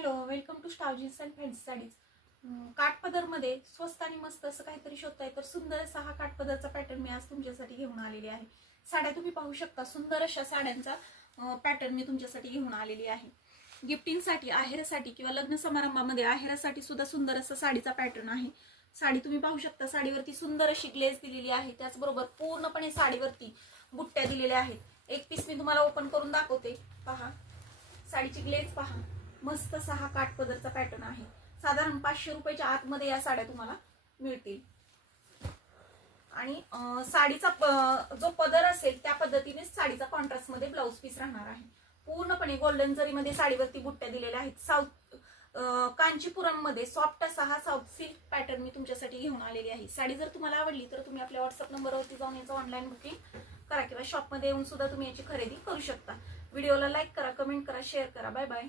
Hello, welcome to star jeans and fancy sarees. काठपदरमध्ये स्वस्त आणि मस्त असं काहीतरी शोधताय तर सुंदर असा हा काठपदरचा पॅटर्न मी आज तुमच्यासाठी घेऊन आलेली आहे. साड्या तुम्ही पाहू शकता, सुंदर अशा साड्यांचा पॅटर्न मी तुमच्यासाठी घेऊन आलेली आहे. गिफ्टिंगसाठी, आहेरासाठी किंवा लग्न समारंभामध्ये आहेरासाठी सुद्धा सुंदर असा साडीचा पॅटर्न आहे. साडी तुम्ही पाहू शकता, साडीवरती सुंदर अशी ग्लेज दिलेली आहे. त्याचबरोबर पूर्णपणे साडीवरती बुट्ट्या दिलेल्या आहेत. एक पीस मी तुम्हाला ओपन करून दाखवते. पहा, साडीची ग्लेज पहा. मस्त असा हा काठपदरचा पॅटर्न आहे. साधारण 500 रुपयाच्या आतमध्ये या साड्या तुम्हाला मिळतील. आणि साडीचा जो पदर असेल त्या पद्धतीनेच साडीचा कॉन्ट्रास्ट मध्ये ब्लाउज पीस राहणार आहे. पूर्णपणे गोल्डन जरीमध्ये साडीवरती बुट्ट्या दिलेल्या आहेत. कांचीपुरम मध्ये सॉफ्ट असा हा साऊथ सिल्क पॅटर्न मी तुमच्यासाठी घेऊन आलेली आहे. साडी जर तुम्हाला आवडली तर तुम्ही आपल्या व्हॉट्सअप नंबरवरती जाऊन याचं ऑनलाईन बुकिंग करा किंवा शॉपमध्ये येऊन सुद्धा तुम्ही याची खरेदी करू शकता. व्हिडिओला लाईक करा, कमेंट करा, शेअर करा. Bye bye.